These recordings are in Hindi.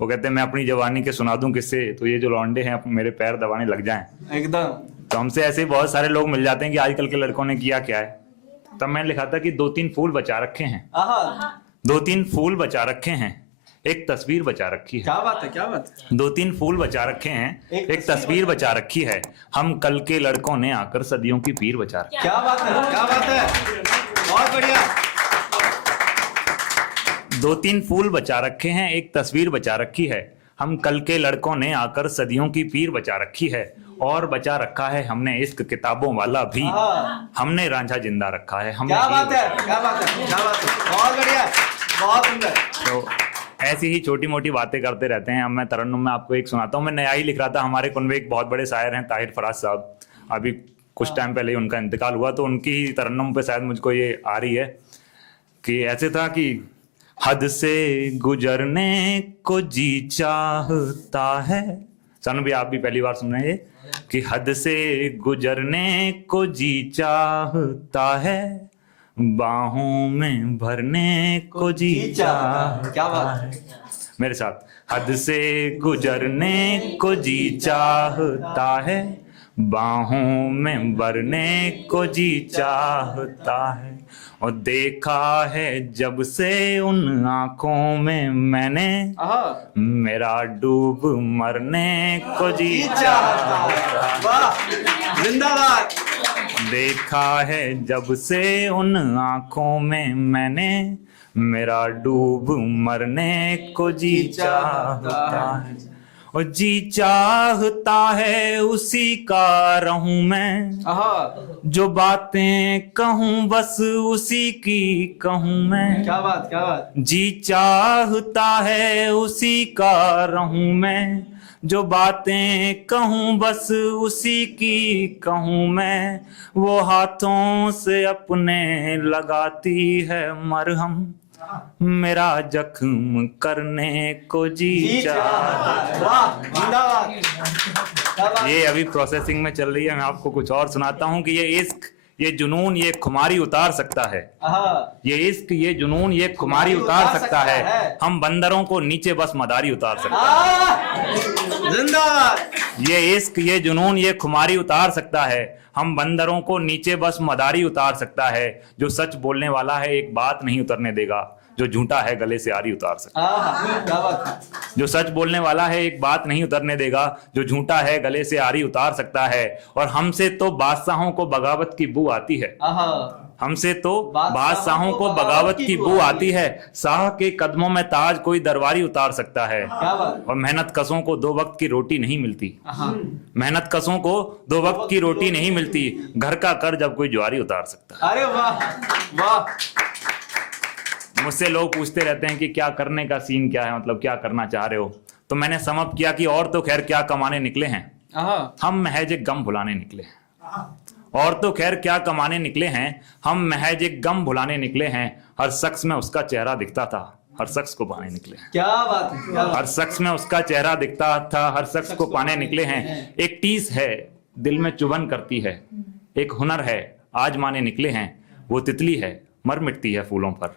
वो कहते हैं मैं अपनी जवानी के सुना दूं किससे, तो ये जो लौंडे हैं मेरे पैर दबाने लग जाएं एकदम। तो हमसे ऐसे ही बहुत सारे लोग मिल जाते हैं कि आजकल के लड़कों ने किया क्या है। तब मैंने लिखा था कि 2-3 फूल बचा रखे हैं, 2-3 फूल बचा रखे हैं, एक तस्वीर बचा रखी है। क्या बात है, क्या बात है। 2-3 फूल बचा रखे हैं, एक तस्वीर बचा रखी है, हम कल के लड़कों ने आकर सदियों की पीर बचा रखी है। क्या बात है, क्या बात है, बहुत बढ़िया। 2-3 फूल बचा रखे हैं, एक तस्वीर बचा रखी है, हम कल के लड़कों ने आकर सदियों की पीर बचा रखी है। और बचा रखा है हमने इश्क किताबों वाला भी, हमने रांझा जिंदा रखा है। हमने क्या बात है, क्या बात है, क्या बात है, बहुत बढ़िया, बहुत सुंदर। तो ऐसी ही छोटी मोटी बातें करते रहते हैं। अब मैं तरन्नुम में आपको एक सुनाता हूँ। मैं नया ही लिख रहा था। हमारे कुनबे एक बहुत बड़े शायर हैं ताहिर फराज साहब, अभी कुछ टाइम पहले ही उनका इंतकाल हुआ, तो उनकी ही तरन्नुम पे शायद मुझको ये आ रही है कि ऐसे था कि हद से गुजरने को जी चाहता है। सनु भी, आप भी पहली बार सुन रहे हैं कि हद से गुजरने को जी चाहता है, बाहों में भरने को जी चाहता। क्या बात है, मेरे साथ, हद से गुजरने को जी चाहता है, बाहों में भरने को जी चाहता है। और देखा है जब से उन आंखों में मैंने, मेरा डूब मरने को जी चाहता है। वाह, जिंदाबाद। देखा है जब से उन आंखों में मैंने, मेरा डूब मरने को जी चाहता है। और जी चाहता है उसी का रहूं मैं, जो बातें कहूं बस उसी की कहूं मैं। क्या बात, क्या बात। जी चाहता है उसी का रहूं मैं, जो बातें कहूं बस उसी की कहूं मैं। वो हाथों से अपने लगाती है मरहम, मेरा जख्म करने को जी चाहता। ये अभी प्रोसेसिंग में चल रही है। मैं आपको कुछ और सुनाता हूँ कि ये इश्क, ये जुनून, ये खुमारी उतार सकता है। ये इश्क, ये जुनून, ये खुमारी उतार सकता है। हम बंदरों को नीचे बस मदारी उतार सकता है। जिंदाबाद। ये इश्क, ये जुनून, ये खुमारी उतार सकता है, हम बंदरों को नीचे बस मदारी उतार सकता है। जो सच बोलने वाला है एक बात नहीं उतरने देगा, जो झूठा है गले से आरी उतार सकता है। जो सच बोलने वाला है एक बात नहीं उतरने देगा, जो झूठा है गले से आरी उतार सकता है। और हमसे तो बादशाहों को बगावत की बू आती है, हमसे तो बादशाहों को बगावत की बू आती है। शाह के कदमों में ताज कोई दरबारी उतार सकता है। और मेहनत कशों को 2 वक्त की रोटी नहीं मिलती, मेहनत कशों को 2 वक्त की रोटी नहीं मिलती, घर का कर्ज अब कोई ज्वारी उतार सकता है। अरे वाह, वाह। मुझसे लोग पूछते रहते हैं कि क्या करने का सीन क्या है, मतलब क्या करना चाह रहे हो। तो मैंने समझ किया कि और तो खैर क्या कमाने निकले हैं, हम महज एक गम भुलाने निकले हैं। और तो खैर क्या कमाने निकले हैं, हम महज एक गम भुलाने निकले हैं। हर शख्स में उसका चेहरा दिखता था, हर शख्स को पाने निकले हैं। क्या बात है, क्या बात। हर शख्स में उसका चेहरा दिखता था, हर शख्स को पाने निकले हैं। एक टीस है दिल में चुभन करती है, एक हुनर है आज माने निकले हैं। वो तितली है मर मिटती है फूलों पर,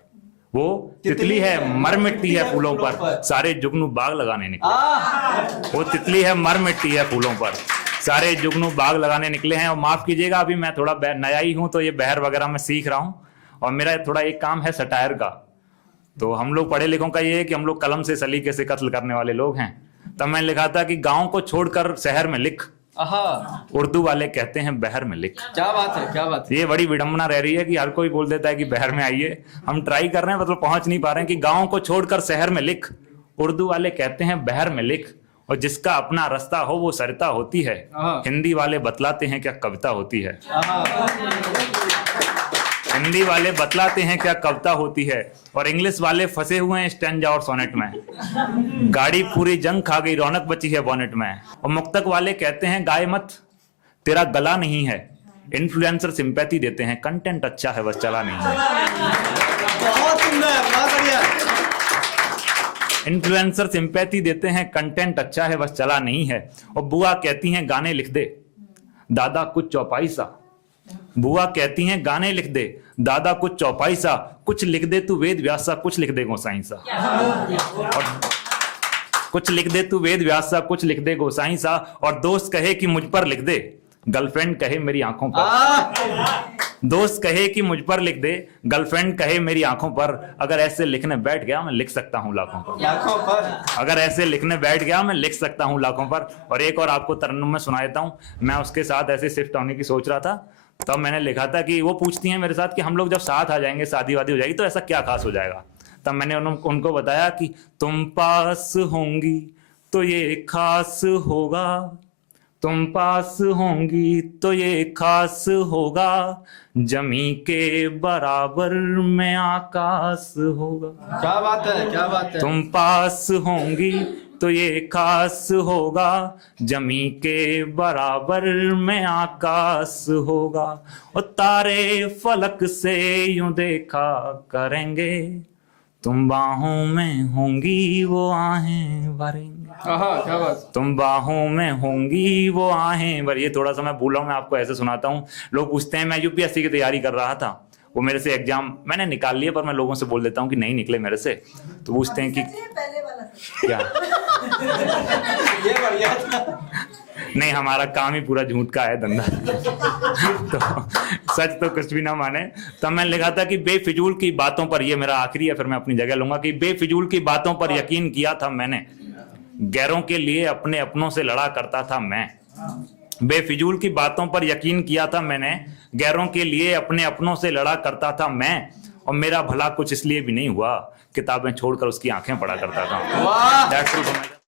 वो तितली है मर मिटती है फूलों पर, सारे जुगनू बाग लगाने निकले। वो तितली है मर मिटती है फूलों पर, सारे जुगनू बाग लगाने निकले हैं। और माफ कीजिएगा अभी मैं थोड़ा नया ही हूं, तो ये बहर वगैरह में सीख रहा हूं। और मेरा थोड़ा एक काम है सटायर का। तो हम लोग पढ़े लिखों का ये है कि हम लोग कलम से सलीके से कत्ल करने वाले लोग हैं। तब मैंने लिखा था कि गाँव को छोड़कर शहर में लिख, उर्दू वाले कहते हैं बहर में लिख। क्या बात है, क्या बात है। ये बड़ी विडंबना रह रही है कि हर कोई बोल देता है कि बहर में आइए। हम ट्राई कर रहे हैं, मतलब पहुंच नहीं पा रहे हैं कि गांव को छोड़कर शहर में लिख, उर्दू वाले कहते हैं बहर में लिख। और जिसका अपना रास्ता हो वो सरिता होती है, हिंदी वाले बतलाते हैं क्या कविता होती है। हिंदी वाले बतलाते हैं क्या कविता होती है। और इंग्लिश वाले फंसे हुए हैं स्टैंजा और सोनेट में। गाड़ी पूरी जंग खा गई रौनक बची है बोनेट में। और मुक्तक वाले कहते हैं गाय मत तेरा गला नहीं है। इन्फ्लुएंसर सिंपैथी देते हैं कंटेंट अच्छा है बस चला नहीं है। बहुत सुंदर, बहुत बढ़िया। इन्फ्लुएंसर सिंपैथी देते हैं कंटेंट अच्छा है बस चला नहीं है। और बुआ कहती हैं गाने लिख दे दादा कुछ चौपाई सा, बुआ कहती हैं गाने लिख दे दादा कुछ चौपाई सा, कुछ लिख दे तू वेद व्यासा, कुछ लिख दे गोसाई सा। कुछ लिख दे तू वेद व्यास सा, कुछ लिख दे गोसाई सा, और दोस्त कहे कि मुझ पर लिख दे, गर्लफ्रेंड कहे मेरी आंखों पर। दोस्त कहे कि मुझ पर लिख दे, गर्लफ्रेंड कहे मेरी आंखों पर, अगर ऐसे लिखने बैठ गया मैं लिख सकता हूँ लाखों पर। लाखों पर। अगर ऐसे लिखने बैठ गया मैं लिख सकता हूँ लाखों पर। और एक और आपको तरन्नुम में सुना देता हूँ। मैं उसके साथ ऐसे शिफ्ट होने की सोच रहा था, तब मैंने लिखा था कि वो पूछती हैं मेरे साथ कि हम लोग जब साथ आ जाएंगे, शादी वादी हो जाएगी, तो ऐसा क्या खास हो जाएगा। तब मैंने उनको बताया कि तुम पास होंगी तो ये खास होगा, तुम पास होंगी तो ये खास होगा, जमी के बराबर में आकाश होगा। क्या बात है, क्या बात है। तुम पास होंगी तो ये खास होगा, जमी के बराबर में आकाश होगा, और तारे फलक से यूं देखा करेंगे, तुम बाहों में होंगी वो आहें भरेंगे। क्या बात। तुम बाहों में होंगी वो आहें भर। ये थोड़ा सा मैं भूला हूं, मैं आपको ऐसे सुनाता हूँ। लोग पूछते हैं, मैं यूपीएससी की तैयारी कर रहा था, वो मेरे से एग्जाम मैंने निकाल लिया, पर मैं लोगों से बोल देता हूँ कि नहीं निकले मेरे से, तो पूछते हैं कि क्या। ये बढ़िया था। नहीं, हमारा काम ही पूरा झूठ का है धंधा। तो सच तो कुछ भी ना माने। तब मैंने लिखा था कि बेफिजूल की बातों पर, ये मेरा आखिरी है फिर मैं अपनी जगह लूंगा, कि बेफिजूल की बातों पर यकीन किया था मैंने, गैरों के लिए अपने अपनों से लड़ा करता था मैं। बेफिजूल की बातों पर यकीन किया था मैंने, गैरों के लिए अपने अपनों से लड़ा करता था मैं, और मेरा भला कुछ इसलिए भी नहीं हुआ, किताबें छोड़कर उसकी आंखें पढ़ा करता था। वाह। That's all from my-